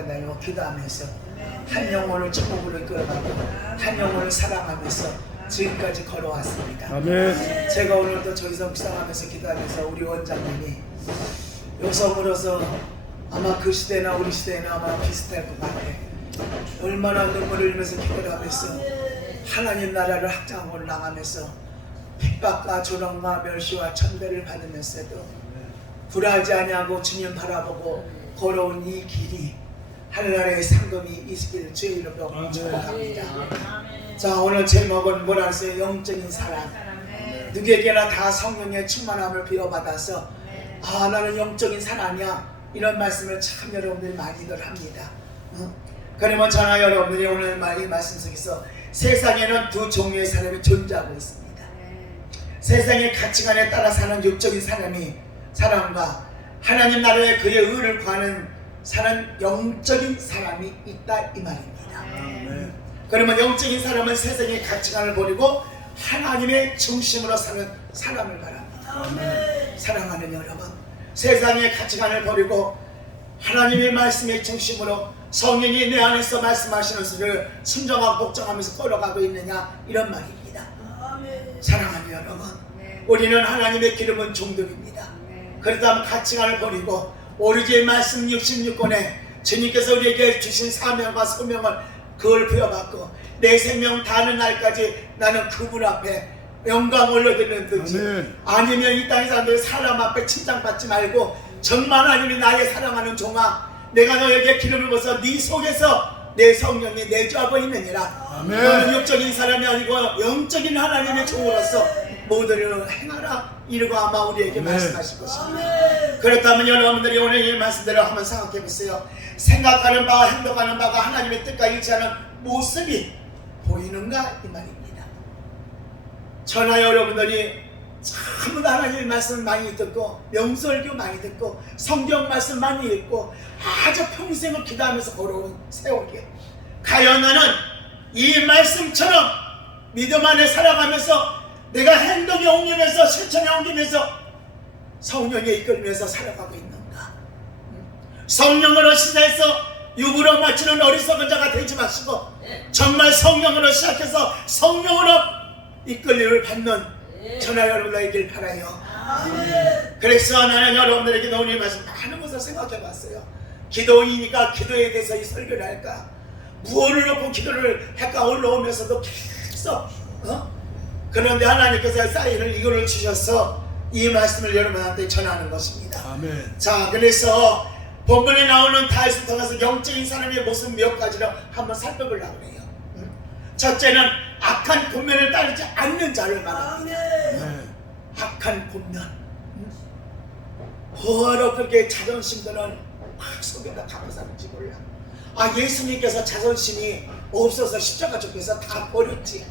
나누어 기도하면서 한 영혼을 천국으로 이끌어가고 한 영혼을 사랑하면서 지금까지 걸어왔습니다. 아멘. 제가 오늘도 저기서 묵상하면서 기도하면서 우리 원장님이 여성으로서 아마 그 시대나 우리 시대나 아마 비슷할 것 같아. 얼마나 눈물을 흘리면서 기도를 하면서 하나님 나라를 확장하고 나가면서 핍박과 조롱과 멸시와 천대를 받으면서도 불하지 아니하고 주님 바라보고 걸어온 이 길이 하늘나라의 상급이 있기를 주의 이름으로 축복합니다. 자, 오늘 제목은 뭐라 했어요? 영적인 사랑. 누구에게나 다 성령의 충만함을 비워받아서 아, 나는 영적인 사람이야, 이런 말씀을 참 여러분들이 많이들 합니다. 그러면 저나 여러분들이 오늘 이 말씀 속에서 세상에는 두 종류의 사람이 존재하고 있습니다. 세상의 가치관에 따라 사는 육적인 사람과 하나님 나라의 그의 의를 구하는 사는 영적인 사람이 있다, 이 말입니다. 그러면 영적인 사람은 세상의 가치관을 버리고 하나님의 중심으로 사는 사람을 말합니다. 사랑하는 여러분, 세상의 가치관을 버리고 하나님의 말씀의 중심으로 성령이 내 안에서 말씀하시는 소리를 순종하고 복종하면서 걸어가고 있느냐, 이런 말입니다. 사랑하는 여러분, 우리는 하나님의 기름은 종들입니다. 그렇다면 가치관을 버리고 오리지의 말씀 66권에 주님께서 우리에게 주신 사명과 소명을 그걸 부여받고 내 생명 다하는 날까지 나는 그분 앞에 영광 올려드리는지, 아니면 이 땅의 사람들 사람 앞에 칭찬받지 말고 정말 하나님이 나의 사랑하는 종아, 내가 너에게 기름을 부어서 네 속에서 내 성령이 내주하고 있느니라. 너는 육적인 사람이 아니고 영적인 하나님의 종으로서 모두를 행하라, 이러고 아마 우리에게 말씀하실 것입니다. 그렇다면 여러분들이 오늘 이 말씀대로 한번 생각해 보세요. 생각하는 바와 행동하는 바가 하나님의 뜻과 일치하는 모습이 보이는가, 이 말입니다. 저나 여러분들이 전부 다 하나님의 말씀 많이 듣고 명설교 많이 듣고 성경 말씀 많이 읽고 아주 평생을 기도하면서 걸어온 세월이에요. 과연 나는 이 말씀처럼 믿음 안에 살아가면서 내가 행동에 옮기면서 실천에 옮기면서 성령에 이끌면서 살아가고 있는가? 성령으로 시작해서 육으로 마치는 어리석은 자가 되지 마시고 정말 성령으로 시작해서 성령으로 이끌림을 받는 저나 여러분들에길 바라요. 그래서 나는 여러분들에게 오늘 말씀 많은 것을 생각해 봤어요. 기도인이니까 기도에 대해서 이 설교를 할까, 무엇을 놓고 기도를 할까 올라오면서도 계속 그런데 하나님께서 사인을 이거를 주셔서 이 말씀을 여러분한테 전하는 것입니다. 아멘. 자, 그래서 본문에 나오는 다윗을 통해서 영적인 사람의 모습 몇 가지를 한번 살펴보려고 해요. 첫째는 악한 본면을 따르지 않는 자를 말합니다. 악한 본면. 뭐하러 그렇게 자존심들은 속에다 갖고 사는지 몰라. 아, 예수님께서 자존심이 없어서 십자가 쪽에서 다 버렸지.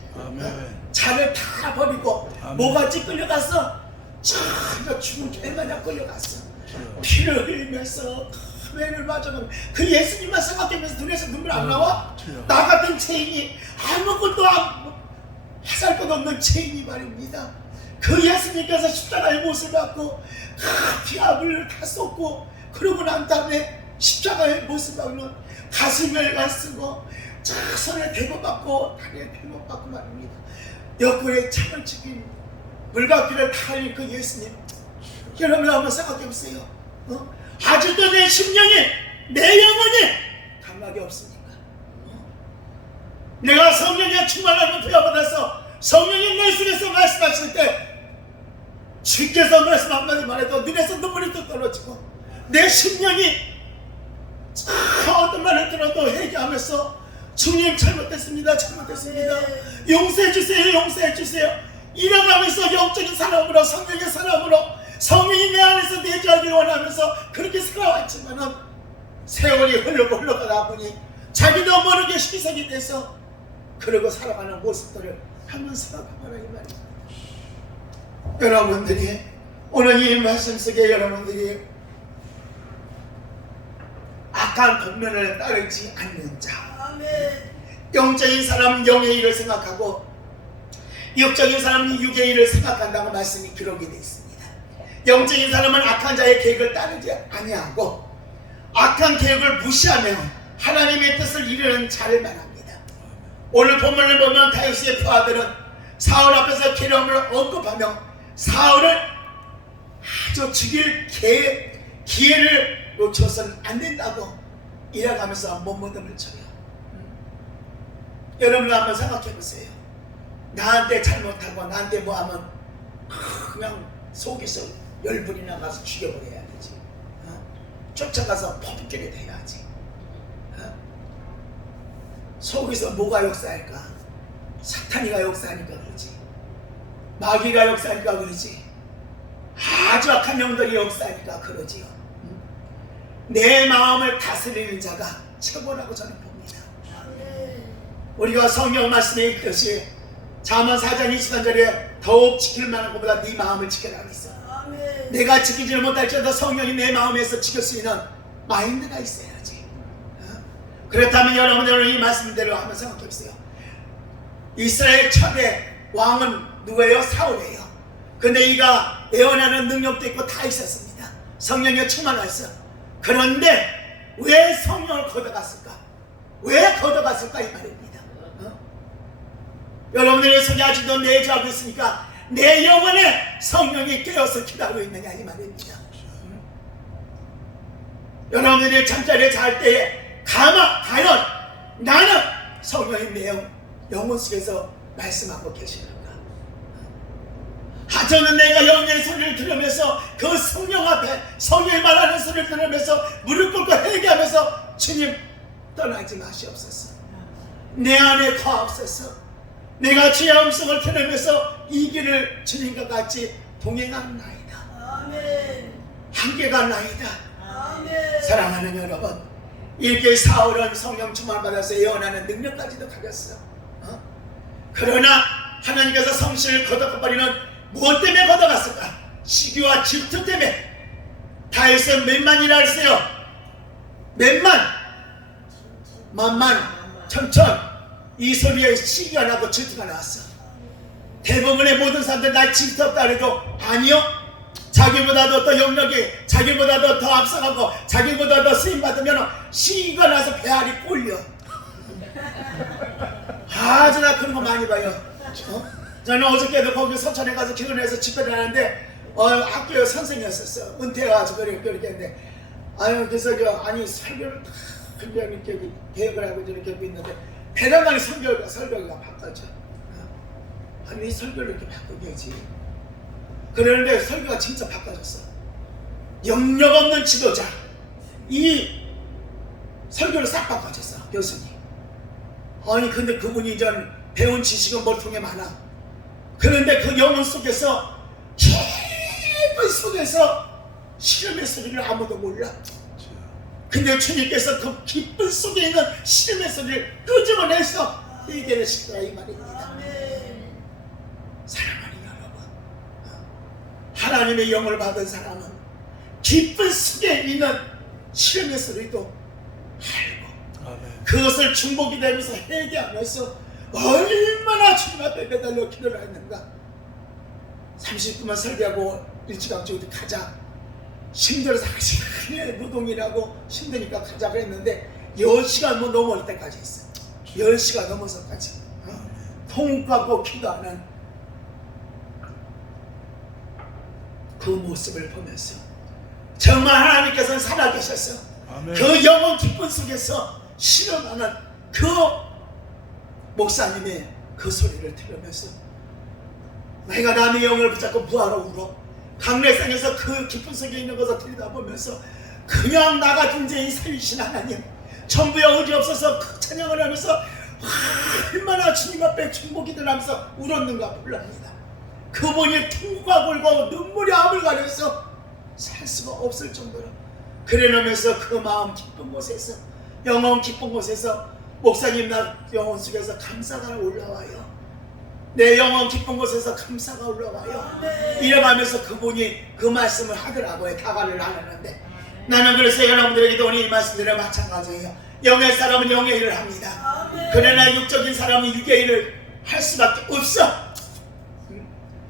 자를 다 버리고 뭐같이 끌려갔어? 전혀 죽은 개마냥 끌려갔어. 피를 흘리면서 매를 맞아가면 그 예수님만 생각하면서 눈에서 눈물 안 나와? 나 같은 죄인이 아무것도 해살 것 없는 죄인이 말입니다. 그 예수님께서 십자가의 못을 받고 피압을 다 쏟고 그러고 난 다음에 십자가의 못을 받는 가슴에 쓰고 손에 대고 받고 다리에 대고 받고 말입니다. 옆구리에 창을 찍힌 물과 피를 다 흘린 그 예수님, 여러분 한번 생각해 보세요. 아직도 내 심령이, 내 영혼이 감각이 없습니까? 내가 성령의 충만함을 부여받아서 성령이 내 속에서 말씀하실 때 주께서 말씀 한마디 말해도 눈에서 눈물이 또 떨어지고 내 심령이 어떤 말을 들어도 회개하면서 주님 잘못됐습니다, 용서해주세요, 용서해주세요 이러면서 영적인 사람으로, 성령의 사람으로 성령이 내 안에서 내주하길 원하면서 그렇게 살아왔지만은 세월이 흘러가다 보니 자기도 모르게 희생이 돼서 그러고 살아가는 모습들을 한번 생각해봐라, 이 말이에요. 여러분들이 오늘 이 말씀 속에 여러분들이 악한 본면을 따르지 않는 자, 영적인 사람은 영의 일을 생각하고 육적인 사람은 육의 일을 생각한다고 말씀이 기록이 되어 있습니다. 영적인 사람은 악한 자의 계획을 따르지 아니하고 악한 계획을 무시하며 하나님의 뜻을 이루는 자를 말합니다. 오늘 본문을 보면 다윗의 부하들은 사울 앞에서 계략을 언급하며 사울을 아주 죽일 기회를 놓쳐서는 안 된다고 이래가면서 몸부림을 쳐요. 여러분 한번 생각해 보세요. 나한테 잘못하고 나한테 뭐하면 그냥 속에서 열불이 나가서 죽여버려야 되지. 쫓아가서 퍼붓기를 해야지. 속에서 뭐가 역사할까? 사탄이가 역사하니까 그러지. 마귀가 역사하니까 그러지. 아주 악한 영들이 역사하니까 그러지요. 내 마음을 다스리는 자가 최고라고 저는 봅니다. 우리가 성경 말씀에 읽듯이 잠언 4장 23절에 더욱 지킬 만한 것보다 네 마음을 지켜라 하겠어. 내가 지키지를 못할지라도 성령이 내 마음에서 지킬 수 있는 마인드가 있어야지. 그렇다면 여러분들은 이 말씀대로 한번 생각해 보세요. 이스라엘 초대 왕은 누구예요? 사울이에요. 근데 이가 예언하는 능력도 있고 다 있었습니다. 성령에 충만했어. 그런데 왜 성령을 걷어갔을까? 왜 걷어갔을까 이 말입니다. 여러분들의 속에 아직도 내주하고 있으니까 내 영혼에 성령이 깨어서 기다리고 있느냐 이 말입니다. 여러분들이 잠자리에 잘 때에 과연 나는 성령이 내 영혼 속에서 말씀하고 계시는가? 저는 내가 영의 소리를 들으면서 그 성령 앞에 성령이 말하는 소리를 들으면서 무릎 꿇고 회개하면서 주님 떠나지 마시옵소서. 내 안에 거하옵소서. 내가 주의 음성을 들으면서 이 길을 주님과 같이 동행하나이다. 아멘. 함께가 나이다. 아멘. 사랑하는 여러분, 이렇게 사울은 성령 충만을 받아서 예언하는 능력까지도 가졌어. 그러나 하나님께서 성실을 걷어버리는 무엇 때문에 걷어갔을까? 시기와 질투 때문에. 다윗은 몇만이라 했어요? 몇만? 만만, 천천. 이 소리에 시기가 나고 질투가 나왔어. 대부분의 모든 사람들 나 질투없다 해도 아니요. 자기보다도 더 영역이, 자기보다도 더 앞서가고 자기보다 더 쓰임받으면 시기가 나서 배알이 꼴려. 아주 나 그런 거 많이 봐요. 저는 어저께도 거기 서천에 가서 기도해서 집회를 하는데 학교 선생이었었어. 은퇴해가지고 그렇게 했는데 그래서 아니 설교를 그냥 이렇게 계획을 하고 이렇게 있는데 대단하게 설교가 바꿔져. 아니 설교를 이렇게 바꾸게지. 그러는데 설교가 진짜 바꿔졌어. 영역 없는 지도자 이 설교를 싹 바꿔줬어 교수님. 아니 근데 그분이 전 배운 지식은 멀통에 많아. 그런데 그 영혼 속에서 깊은 속에서 시름의 소리를 아무도 몰라. 근데 주님께서 그 깊은 속에 있는 시름의 소리를 끄집어내서 얘기를 시키라 이 말입니다. 사랑하는 여러분, 하나님의 영을 받은 사람은 깊은 속에 있는 시름의 소리도 알고 그것을 중복이 되면서 회개하면서 얼마나 주님 앞에 매달려 기도를 했는가. 30분만 설교하고 일찌감치 어디 가자. 힘들어서 하시는 노동이라고 힘드니까 가자고 했는데 10시간 뭐 넘을 때까지 했어. 10시간 넘어서까지 통 까고 기도하는 그 모습을 보면서 정말 하나님께서는 살아계셨어. 그 영혼 기쁨 속에서 실험하는 그 목사님의 그 소리를 들으면서 내가 남의 영을 붙잡고 부하러 울어. 강례상에서 그 깊은 속에 있는 것을 들여다보면서 그냥 나 같은 죄인 살리신 하나님, 전부의 의지 없어서 그 찬양을 하면서 얼마나 주님 앞에 중보기도를 하면서 울었는가 몰랍니다. 그분이 통과 골고 눈물이 암을 가려서 살 수가 없을 정도로 그러면서 그 마음 기쁜 곳에서 영혼 기쁜 곳에서 목사님 나 영혼 속에서 감사가 올라와요. 내 영혼 기쁜 곳에서 감사가 올라와요. 이래가면서 그분이 그 말씀을 하더라고요. 다가를 나누는데 나는 그래서 여러분들에게도 오늘 이 말씀들은 마찬가지예요. 영의 사람은 영의 일을 합니다. 그러나 육적인 사람은 육의 일을 할 수밖에 없어.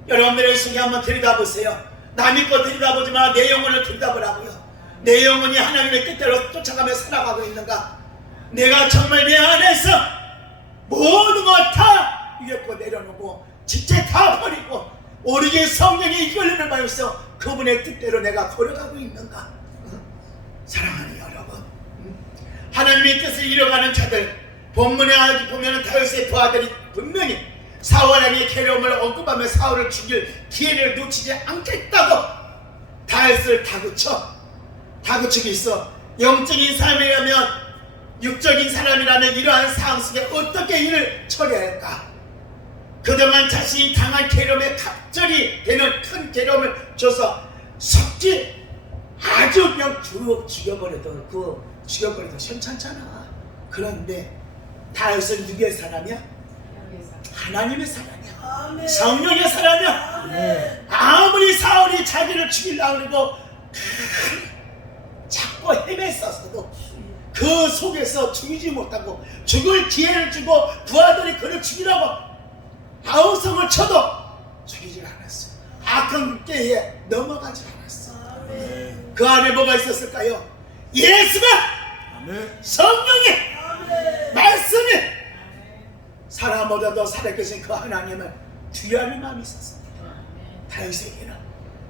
여러분들의 속에 한번 들여다보세요. 남의 거 들여다보지 마. 내 영혼을 들여다보라고요. 내 영혼이 하나님의 뜻대로 쫓아가며 살아가고 있는가? 내가 정말 내 안에서 모든 것 다 위에고 내려놓고 지체 다 버리고 오로지 성령의 이끌림을 받아서 그분의 뜻대로 내가 걸어가고 있는가? 사랑하는 여러분, 하나님의 뜻을 이뤄가는 자들, 본문에 아직 보면 다윗의 부하들이 분명히 사울에게 괴로움을 언급하며 사울을 죽일 기회를 놓치지 않겠다고 다윗을 다그치고 있어. 영적인 삶이라면, 육적인 사람이라면 이러한 상황 속에 어떻게 일을 처리할까? 그동안 자신이 당한 괴로움에 갑절이 되는 큰 괴로움을 줘서 속지 아주 그냥 죽여버려도 괜찮잖아. 그런데 다윗은 누구의 사람이야? 하나님의 사람이야. 성령의 사람이야. 아무리 사울이 자기를 죽이려고 그러고 자꾸 헤맸었어도 그 속에서 죽이지 못하고 죽을 기회를 주고 부하들이 그를 죽이라고 아우성을 쳐도 죽이지 않았어. 악한 깨에 넘어가지 않았어. 그 안에 뭐가 있었을까요? 예수가, 성령이, 말씀이, 사람보다도 살아계신 그 하나님을 두려워하는 마음이 있었습니다. 다윗에게는.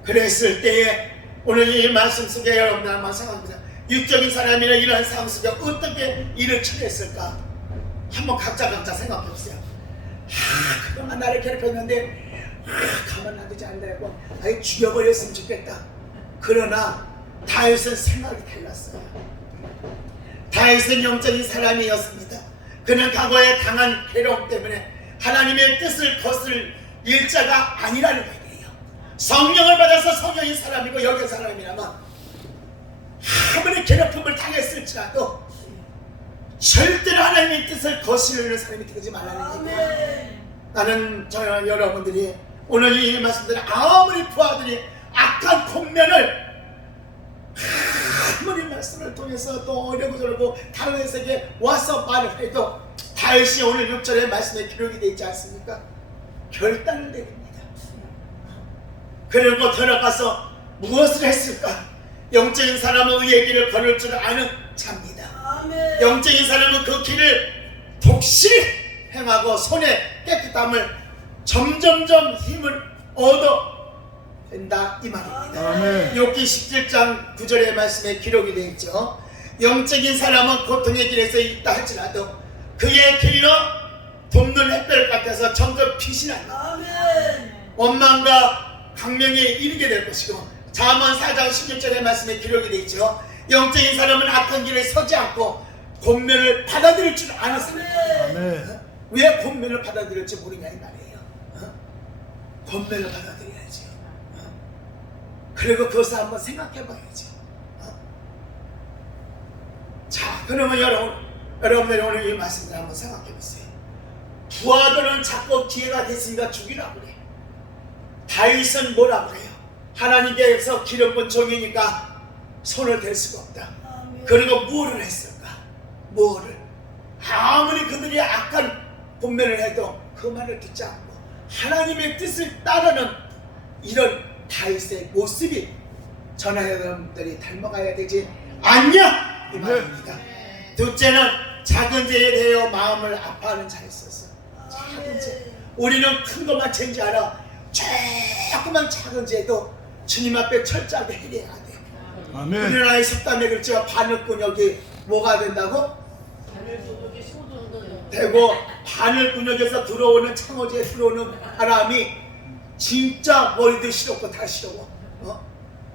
그랬을 때에 오늘 이 말씀 속에 여러분들 한번 생각해보세요. 육적인 사람이나 이러한 상황 속에 어떻게 일을 처리했을까? 한번 각자 생각해보세요. 그동안 나를 괴롭혔는데 가만 놔두지 않으려고 아예 죽여버렸으면 좋겠다. 그러나 다윗은 생각이 달랐어요. 다윗은 영적인 사람이었습니다. 그는 과거에 당한 괴로움 때문에 하나님의 뜻을 거슬 일자가 아니라는 얘기예요. 성령을 받아서 성령인 사람이고 영의 사람이라면 아무리 괴롭힘을 당했을지라도 절대로 하나님의 뜻을 거스르는 사람이 되지 말라는 얘기예요. 나는 여러분들이 오늘 이 말씀들은 아무리 부하들이 악한 권면을 아무리 말씀을 통해서 또 어려고 저러고 다윗에게 와서 말을 해도 다윗이 오늘 6절의 말씀에 기록이 되어 있지 않습니까? 결단을 내립니다. 그리고 들어가서 무엇을 했을까? 영적인 사람은 의의 길을 걸을 줄 아는 자입니다. 영적인 사람은 그 길을 독실히 행하고 손에 깨끗함을 점점점 힘을 얻어 된다 이 말입니다. 욥기 17장 9절의 말씀에 기록이 되어 있죠. 영적인 사람은 고통의 길에서 있다 할지라도 그의 길로 돕는 햇볕 같아서 점점 피신한다. 원망과 강명에 이르게 될 것이고, 잠언 4장 16절의 말씀에 기록이 되어 있죠. 영적인 사람은 악한 길에 서지 않고 권면을 받아들일 줄 아는 사람입니다. 왜 권면을 받아들일지 모르냐 이 말이에요. 권면을 받아들여야지. 그리고 그것을 한번 생각해 봐야죠. 자, 그러면 여러분들이 오늘 이 말씀을 한번 생각해 보세요. 부하들은 자꾸 기회가 됐으니까 죽이라고 그래. 다윗은 뭐라고 그래요? 하나님께서 기름 본 종이니까 손을 댈 수가 없다. 그리고 뭐를 했을까? 뭐를? 아무리 그들이 악한 권면을 해도 그 말을 듣지 않고 하나님의 뜻을 따르는 이런 다윗의 모습이 저나 여러분들이 닮아가야 되지 않냐 이 말입니다. 둘째는 작은 죄에 대하여 마음을 아파하는 자였었어. 작은 죄. 우리는 큰 것만 죄인지 알아. 조그만 작은 죄도 주님 앞에 철저하게 해내야 돼. 우리나라의 속담에 그렇죠. 바늘근육이 뭐가 된다고? 되고 바늘근육에서 들어오는 창호지에 들어오는 바람이 진짜 머리도 시렵고 다 시려워.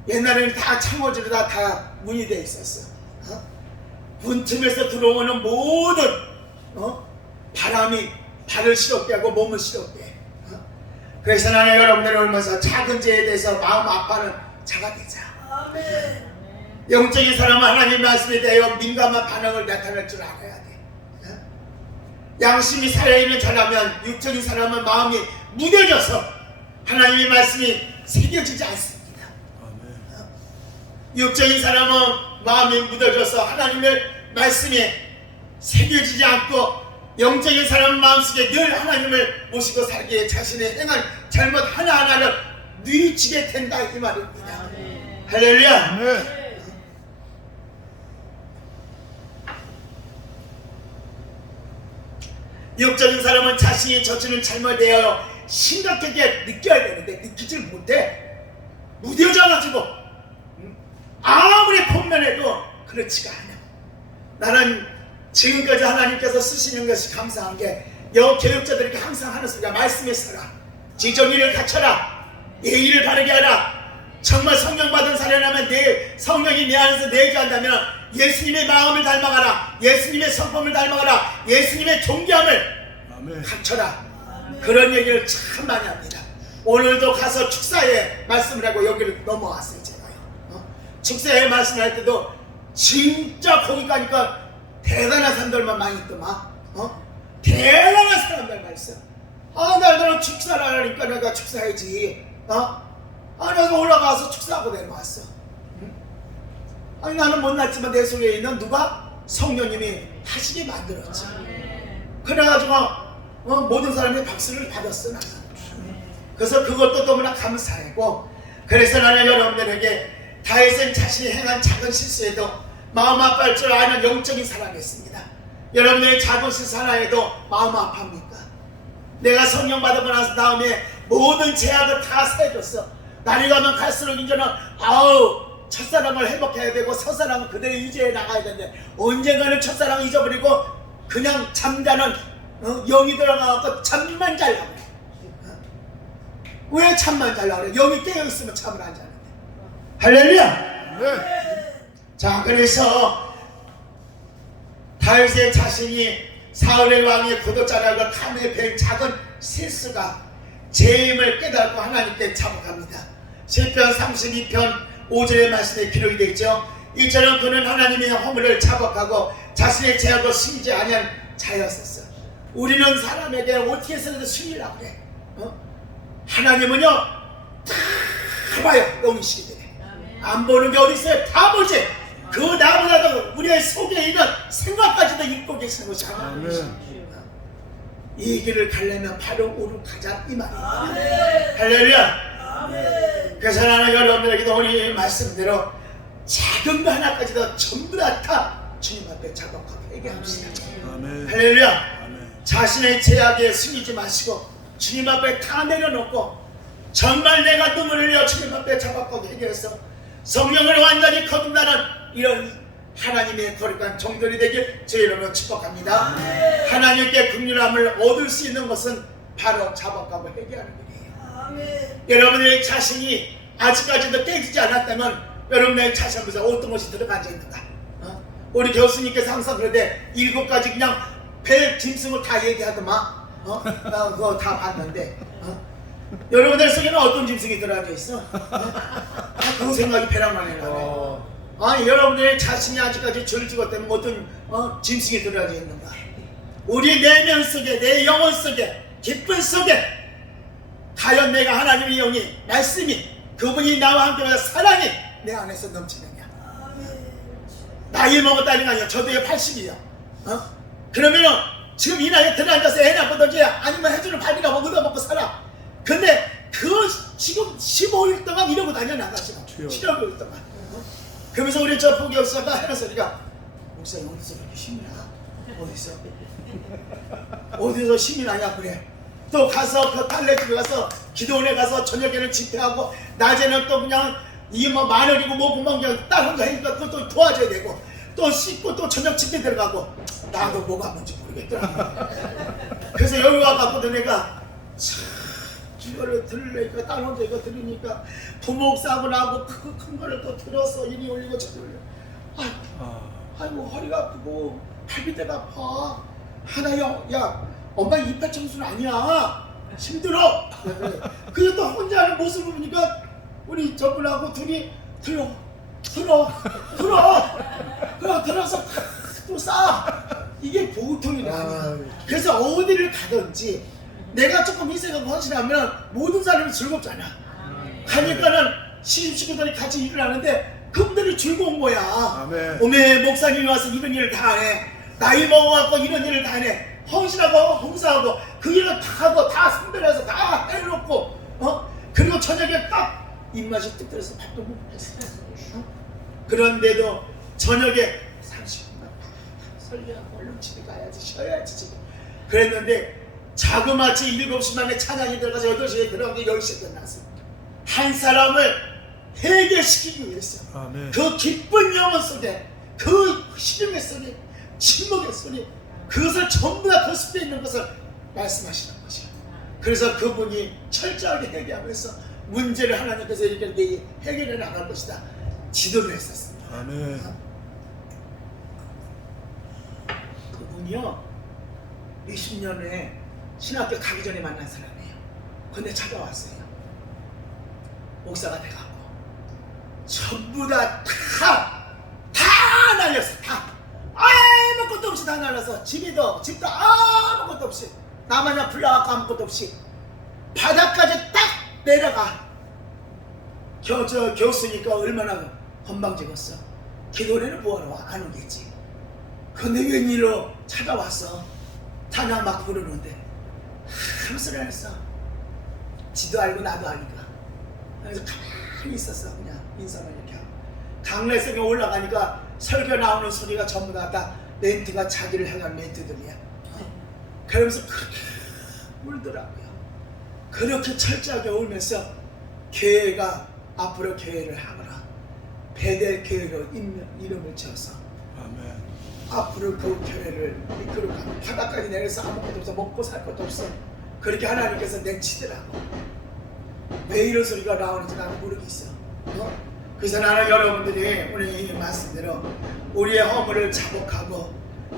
옛날에는 다 창호지로 다 문이 돼 있었어. 문틈에서 들어오는 모든 바람이 발을 시렵게 하고 몸을 시렵게 해. 그래서 나는 여러분들을 올면서 작은 죄에 대해서 마음 아파하는 자가 되자. 영적인 사람은 하나님 말씀에 대하여 민감한 반응을 나타낼 줄 알아야 돼. 양심이 살아있는 자라면 육적인 사람은 마음이 무뎌져서 하나님의 말씀이 새겨지지 않습니다. 육적인 사람은 마음이 무뎌져서 하나님의 말씀이 새겨지지 않고, 영적인 사람 마음속에 늘 하나님을 모시고 살기에 자신의 행한 잘못 하나하나를 뉘우치게 된다 이 말입니다. 할렐루야. 육적인 사람은 자신이 저지른 잘못에 대하여 심각하게 느껴야 되는데 느끼질 못해. 무뎌져가지고 아무리 권면해도 그렇지가 않아. 나는 지금까지 하나님께서 쓰시는 것이 감사한 게 교육자들에게 항상 하는 소리가 말씀에 서라, 지정의를 갖춰라, 예의를 바르게 하라. 정말 성령 받은 사람이라면 내 성령이 내 안에서 내주한다면 예수님의 마음을 닮아가라, 예수님의 성품을 닮아가라, 예수님의 존귀함을 갖춰라. 그런 얘기를 참 많이 합니다. 오늘도 가서 축사에 말씀을 하고 여기를 넘어왔어요. 제가요. 축사에 말씀할 때도 진짜 거기 가니까 대단한 사람들만 많이 있더만. 대단한 사람들만 있어. 나는 축사를 하니까 내가 축사해야지. 내가 올라가서 축사하고 내려왔어. 아니 나는 못났지만 내 속에 있는 누가? 성령님이 하시게 만들었지. 그래가지고 모든 사람이 박수를 받았어 나는. 그래서 그것도 너무나 감사하고, 그래서 나는 여러분들에게 다윗은 자신이 행한 작은 실수에도 마음 아파할 줄 아는 영적인 사람이었습니다. 여러분들의 작은 실수 하나에도 마음 아파합니까? 내가 성령 받은 나서 다음에 모든 제약을 다 세줬어. 날이 가면 갈수록 이제는 첫사랑을 회복해야 되고 첫사랑은 그대로 유지해 나가야 되는데, 언젠가는 첫사랑을 잊어버리고 그냥 잠자는 영이 들어가서 잠만 잘라 그래. 왜 잠만 잘라 그래? 영이 깨어있으면 잠을 안 자는데. 할렐루야. 자, 그래서 다윗의 자신이 사울의 왕의 구도자라고 탐에 벤 작은 실수가 죄임을 깨닫고 하나님께 자복합니다. 시편 32편 5절의 말씀에 기록이 되어 있죠. 이처럼 그는 하나님의 허물을 자복하고 자신의 죄악을 숨기지 아니한 자였었어. 우리는 사람에게 어떻게 해서든 숨기려고 그래. 하나님은요 다 봐요. 영이시기 때문에 안 보는 게 어디 있어요? 다 보지. 그 나보다도 우리의 속에 있는 생각까지도 읽고 계시는 것이 하나님이십니다. 이 길을 가려면 바로 오르 가자 이 말이에요. 할렐루야. 그래서 나는 여러분들에게도 오늘 말씀대로 작은 거 하나까지도 전부 다 주님 앞에 자복하고 회개합시다. 할렐루야. 자신의 죄악에 숨기지 마시고 주님 앞에 다 내려놓고 정말 내가 눈물을 흘려 주님 앞에 자복하고 회개해서 성령을 완전히 거둔다는 이런 하나님의 거룩한 종들이 되길 제 이름으로 축복합니다. 하나님께 긍휼함을 얻을 수 있는 것은 바로 자복하고 회개하는 일이에요. 여러분의 자신이 아직까지도 깨지지 않았다면 여러분의 자신 앞에서 어떤 것이 들어가져 있는가? 우리 교수님께서 항상 그러는데 7가지 그냥 배 짐승을 다 얘기하더만. 나 그거 다 봤는데 여러분들 속에는 어떤 짐승이 들어가져 있어? 그 생각이 배랑만 해나네. 여러분들의 자신이 아직까지 죄를 지었다면 어떤 짐승이 들어가져 있는가? 우리 내면 속에, 내 영혼 속에, 기쁨 속에 과연 내가 하나님의 영이, 말씀이, 그분이 나와 함께 사랑이 내 안에서 넘치느냐? 나이 먹었다는 거 아니야. 저도 80이야. 그러면은 지금 이 나이에 들어앉아서 애 낳고든지 아니면 해주는 밥이나 얻어먹고 살아. 근데 그 지금 15일 동안 이러고 다녀 나가 지금 15일 동안. 그러면서 우리 저 포기업사가 하는 소리가, 목사님 어디서 그렇게 힘이 나? 어디서 힘이 나냐 그래. 또 가서 그 탈레집에 가서 기도원에 가서 저녁에는 집회하고 낮에는 또 그냥 이 뭐 마늘이고 뭐고 그냥 딸 혼자 하니까 그것도 도와줘야 되고 또 씻고 또 저녁 집회 들어가고 나도 뭐가 뭔지 모르겠더라. 그래서 여기 와갖고도 내가 참 이거를 들으니까 딸 혼자 이거 들으니까 부목사고 나고 큰 거를 또 들어서 이리 올리고 저리 올려. 아이고 허리가 아프고 발밑대가 아파. 하나요, 야 엄마 이빨 청소는 아니야. 힘들어. 그래서 또 혼자 하는 모습을 보니까 우리 저분하고 둘이 들어서 또 싸. 이게 보통이 아니야. 그래서 어디를 가든지 내가 조금 희생하고 헌신하면 모든 사람이 즐겁잖아. 가니까는 시집식구들이 같이 일을 하는데 그분들이 즐거운 거야. 오메 목사님이 와서 이런 일을 다 해. 나이 먹어갖고 이런 일을 다 해. 헌신하고 봉사하고 그 일을 다 하고 다 선별해서 다 해놓고 그리고 저녁에 딱 입맛이 뚝 들어서 밥도 못 먹겠어. 그런데도 저녁에 30분만 설레하고 얼른 집에 가야지 쉬어야지 집에. 그랬는데 자그마치 7시 반에 찬양이 들어가서 8시에 들어가는데 10시에 끝났어. 한 사람을 해결시키기 위해서 아멘. 그 기쁜 영혼 속에 그 시름의 소리, 침묵의 소리, 그것을 전부 다 그 숲에 있는 것을 말씀하시는 것이야. 그래서 그분이 철저하게 해결하면서 문제를 하나님께서 이렇게 해결해 나갈 것이다 지도를 했었습니다. 아멘. 그분이요 20년에 신학교 가기 전에 만난 사람이에요. 근데 찾아왔어요. 목사가 돼갖고 전부 다 날렸어. 다 아무것도 없이 다 날려서 집도 아무것도 없이 나만야 불나갖고 아무것도 없이 바닥까지 딱 내려가. 겨우 쓰니까 얼마나 건방지겠어. 기도회는 뭐하러 와? 안 오겠지. 근데 웬일로 찾아왔어. 찬양 막 부르는데 아무 소리 안 했어. 지도 알고 나도 아니까. 그래서 가만히 있었어. 그냥 인사만 이렇게 하고. 강례석에 올라가니까 설교 나오는 소리가 전부 다 멘트가 자기를 향한 멘트들이야. 그러면서 그렇게 울더라고요. 그렇게 철저하게 울면서 교회가 앞으로 교회를 하거라. 베델 교회로 이름을 지어서 아멘. 앞으로 그 교회를 이끌어가고 바닥까지 내려서 아무것도 없어. 먹고 살 것도 없어. 그렇게 하나님께서 내치더라고. 왜 이런 소리가 나오는지 나는 모르겠어. 그래서 나는 여러분들이 오늘 이 말씀대로 우리의 허물을 자복하고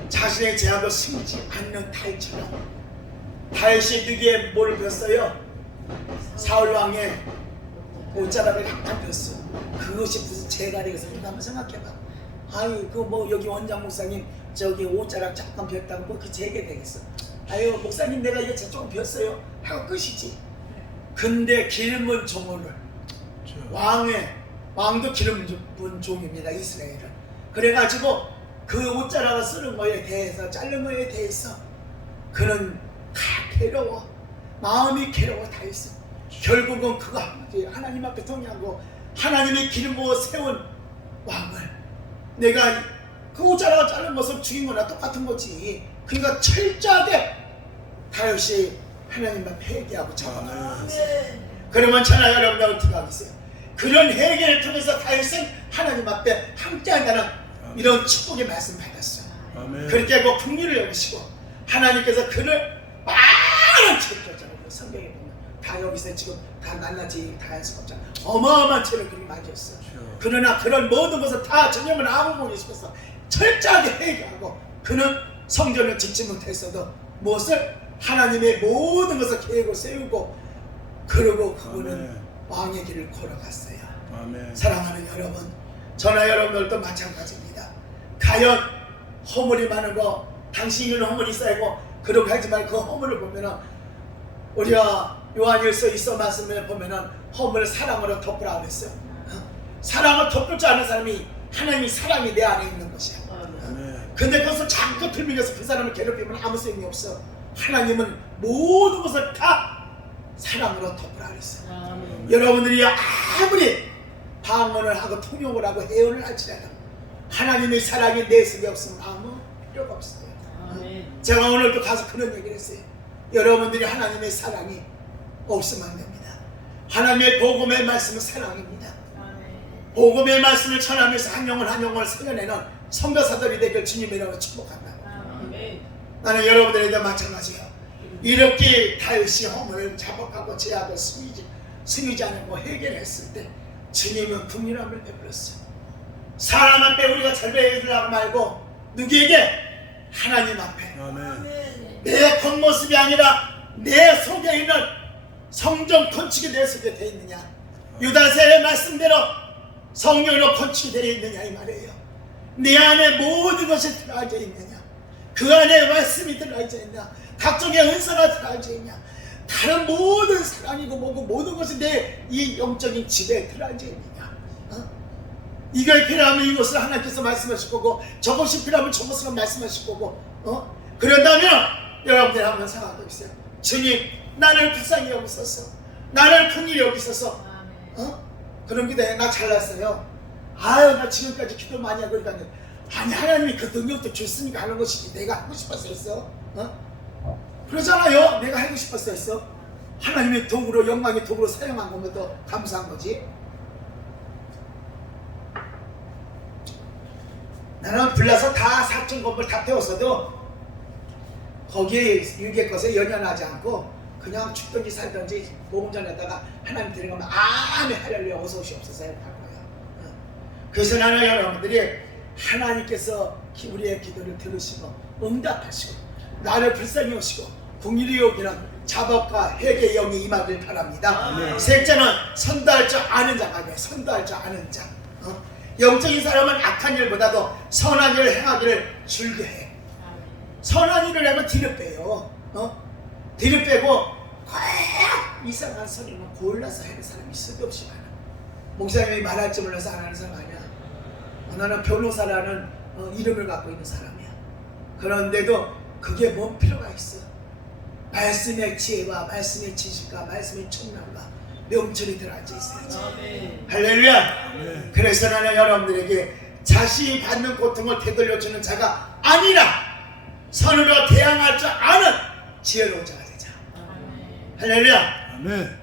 자신의 죄악을 숨지 않는 다윗처럼, 다윗이 누구의 뭐를 폈어요? 사울왕의 옷자락을 약간 폈어. 그것이 무슨 죄가 되겠어? 우리가 한번 생각해봐. 아유 그 뭐 여기 원장 목사님 저기 옷자락 잠깐 폈다고 뭐 그 죄가 되겠어? 아유 목사님 내가 이거 조금 폈어요 하고 끝이지. 근데 기름은 종을 왕도 기름 종입니다. 이스라엘은. 그래가지고 그 옷자락을 쓰는 거에 대해서 자른 거에 대해서 그는 다 괴로워. 마음이 괴로워 다 있어. 결국은 그거 하나님 앞에 동의하고 하나님의 기름 부어 세운 왕을 내가 그 옷자락을 자른 것을 죽인 거나 똑같은 거지. 그러니까 철저하게 다윗이 하나님 앞에 회개하고 잡아가는 거예요. 그러면 저나 여러분들 어떻게 하겠어요? 그런 회개를 통해서 다윗은 하나님 앞에 함께한다는 이런 축복의 말씀 받았어요. 아멘. 그렇게 뭐 긍휼을 여기시고 하나님께서 그를 많은 죄를 졌잖아요. 성경에 보면 다 여기서 지금 다 낱낱이 다 할 수가 없잖아요. 어마어마한 죄를 그렇게 많이 졌어요. 그러나 그런 모든 것을 다 전념을 아무 보기 싶어서 철저하게 회개하고 그는 성전을 짓지 못했어도 무엇을 하나님의 모든 것을 계획을 세우고 그러고 그분은 아멘. 왕의 길을 걸어갔어요. 아멘. 사랑하는 여러분, 저나 여러분들도 마찬가지입니다. 과연 허물이 많은 거, 당신은 허물이 쌓이고 그렇게 하지 말고 그 허물을 보면은 우리가 요한일서 있어 말씀을 보면은 허물을 사랑으로 덮으라 그랬어요. 사랑을 덮을 줄 아는 사람이 하나님이 사랑이 내 안에 있는 것이야. 아멘. 근데 그것을 자꾸 들밀려서 그 사람을 괴롭히면 아무 소용이 없어. 하나님은 모든 것을 다 사랑으로 덮으라 그랬어요. 아멘. 여러분들이 아무리 방언을 하고 통역을 하고 해언을 할지라도 하나님의 사랑이 내 속에 없으면 아무 필요가 없어요. 아멘. 제가 오늘도 가서 그런 얘기를 했어요. 여러분들이 하나님의 사랑이 없으면 안 됩니다. 하나님의 복음의 말씀은 사랑입니다. 아멘. 복음의 말씀을 전하면서 한 영혼 살려내는 선교사들이 되길 주님이라고 축복한다. 아멘. 나는 여러분들에도 마찬가지예요. 이렇게 다윗이 허물을 자복하고 죄악을 숨기지 않고 해결했을 때 주님은 긍휼함을 베풀었어요. 사람 앞에 우리가 잘배우려고 말고 누구에게? 하나님 앞에. 아멘. 내 겉모습이 아니라 내 속에 있는 성전 건축이 내 속에 되어 있느냐, 유다서의 말씀대로 성령으로 건축이 되어 있느냐 이 말이에요. 내 안에 모든 것이 들어앉아 있느냐, 그 안에 말씀이 들어앉아 있느냐, 각종의 은사가 들어앉아 있냐, 다른 모든 사랑이고 뭐고 모든 것이 내 이 영적인 집에 들어앉아 있느냐. 이걸 필요하면 이것을 하나님께서 말씀하실 거고 저것이 필요하면 저것을 말씀하실 거고 그런다면 여러분들 한번 생각해 보세요. 주님 나를 불쌍히 여기소서, 나를 긍휼히 여기소서. 그런 기도해. 나 잘났어요. 아유 나 지금까지 기도 많이 하고 그러니까 아니 하나님이 그 능력도 줬으니까 하는 것이지 내가 하고 싶어서 했어. 그러잖아요. 내가 하고 싶어서 했어. 하나님의 도구로, 영광의 도구로 사용한 것만 더 감사한 거지. 나는 불나서 다 사촌 건물 다 태웠어도 거기에 일개 것에 연연하지 않고 그냥 죽든지 살든지 목전에다가 하나님 데려가면 아멘 할렐루야 어서 오시옵소서 할 거야. 그래서 나는 여러분들이 하나님께서 우리의 기도를 들으시고 응답하시고 나를 불쌍히 오시고 긍휼히 여기는 자복과 회개의 영이 임하길 바랍니다. 셋째는 선도할 줄 아는 자가 돼. 선도할 줄 아는 자. 영적인 사람은 악한 일보다도 선한 일을 행하기를 즐겨해. 선한 일을 하면 뒤를 빼요. 뒤를 빼고 꼭 이상한 소리만 골라서 하는 사람이 쓸데없이 많아. 목사님이 말할 줄 몰라서 안 하는 사람 아니야. 나는 변호사라는 이름을 갖고 있는 사람이야. 그런데도 그게 뭔 필요가 있어. 말씀의 지혜와 말씀의 지식과 말씀의 청량과 명철이 들어앉아 있어야지. 할렐루야. 그래서 나는 여러분들에게 자신이 받는 고통을 되돌려주는 자가 아니라 선으로 대항할 줄 아는 지혜로운 자가 되자. 할렐루야.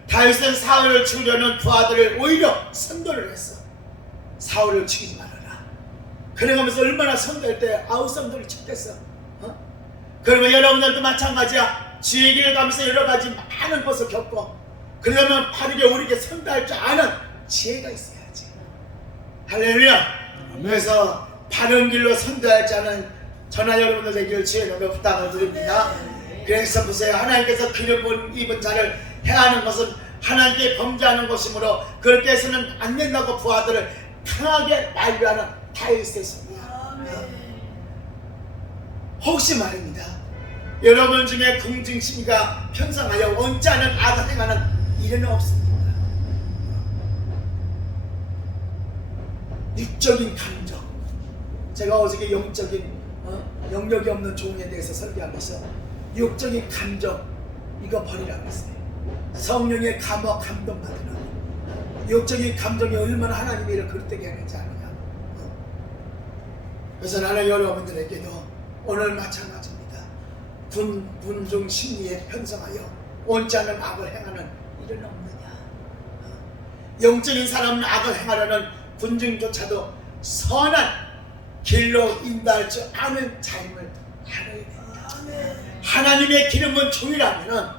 다윗은 사울을 죽이려는 부하들을 오히려 선도를 했어. 사울을 죽이지 말아라. 그래가면서 얼마나 선도할 때 아홉 사람들을 죽겠어. 그러면 여러분들도 마찬가지야. 주의 길을 가면서 여러 가지 많은 것을 겪고 그러면 바르게 옳게 선도할 줄 아는 지혜가 있어야지. 할렐루야. 그래서 바른 길로 선도할 줄 아는 저나 여러분들 되기를 주의 이름으로 부탁을 드립니다. 그래서 보세요. 하나님께서 기름 입은 자를 해하는 것은 하나님께 범죄하는 것이므로 그렇게 해서는 안 된다고 부하들을 강하게 만류하는 다윗의 소리야. 혹시 말입니다. 여러분 중에 긍증심이가 편성하여 원치 않은 악을 행하는 일은 없습니다. 육적인 감정. 제가 어저께 영적인 영역이 없는 종에 대해서 설교하면서 육적인 감정 이거 버리라고 했어요. 성령의 감화 감동 받으라. 육적인 감정이 얼마나 하나님의 일을 그릇되게 하는지 아느냐. 그래서 나는 여러분들에게도 오늘 마찬가지입니다. 분중 심리에 편성하여 원치 않은 악을 행하는 일은 없느냐. 영적인 사람은 악을 행하려는 분중조차도 선한 길로 인도할 줄 아는 자임을 알아야 됩니다. 하나님의 기름은 종이라면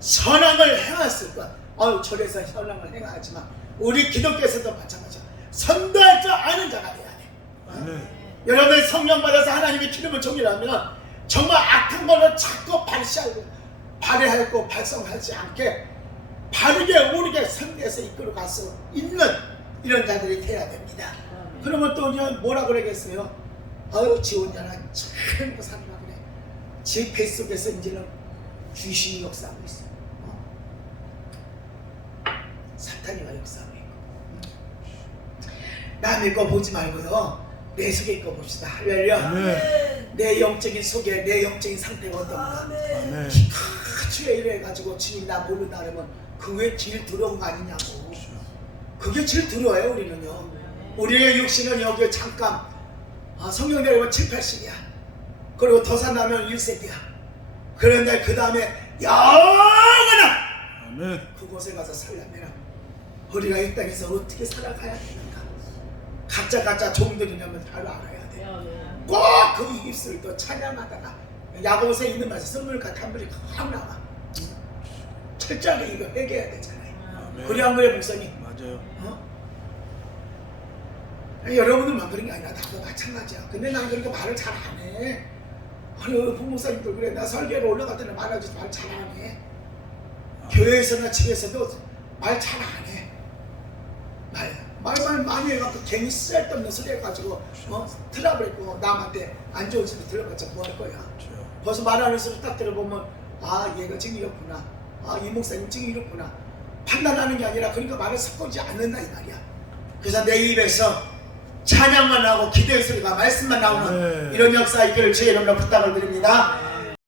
선악을 행했을 것. 절에서 선악을 행하지만 우리 기독교에서도 마찬가지야. 선도할 줄 아는 자가 돼야 돼. 여러분이 성령 받아서 하나님의 기름을 종이라면 정말 악한 걸로 자꾸 발휘하고 발성하지 않게 바르게 옳게 선대해서 이끌어 가서 있는 이런 자들이 돼야 됩니다. 그러면 또 뭐라 그러겠어요? 지 혼자는 참 살라 그래. 제 뱃속에서 이제는 귀신이 역사하고 있어. 사탄이가 역사하고 있고. 남의 거 보지 말고요. 내 속에 거 봅시다. 할렐루야. 내 영적인 속에 내 영적인 상태가 어떤가. 주의 일을 해가지고 주님 나 모른다 그러면 그게 제일 두려운 거 아니냐고. 그게 제일 두려워요. 우리는요. 우리의 육신은 여기 잠깐 성령 내려오면 7, 80이야. 그리고 더 산다면 1세기야. 그런데 그 다음에 영원한 그곳에 가서 살려면 우리가 이 땅에서 어떻게 살아가야 되는가. 가짜 종들이라면 바로 알아야 돼. 꼭 그 입술도 찬양하다가 야고보서에 있는 말씀 선물과 단물이 확 나와. 철저하게 이거 회개해야 되잖아요. 그래야 그래 목사님. 맞아요. 여러분들만 그런 게 아니라 나도 마찬가지야. 근데 난 그렇게 말을 잘 안 해. 부목사님도 그래. 나 설교를 올라갈 때는 말하지 말 잘 안 해. 교회에서나 집에서도 말 잘 안 해. 말 많이 해갖고 괜히 쓸데없는 소리 해가지고 트러블 했고 남한테 안 좋은 소리 들어봤자 뭐 할 거야. 벌써 말하는 소리 딱 들어보면 얘가 지금 이렇구나. 이 목사님 지금 이렇구나. 판단하는 게 아니라 그러니까 말을 섞지 않는다 이 말이야. 그래서 내 입에서 찬양만 나오고 기도의 소리가 말씀만 나오는 이런 역사 있기를 주의 이름으로 부탁을 드립니다.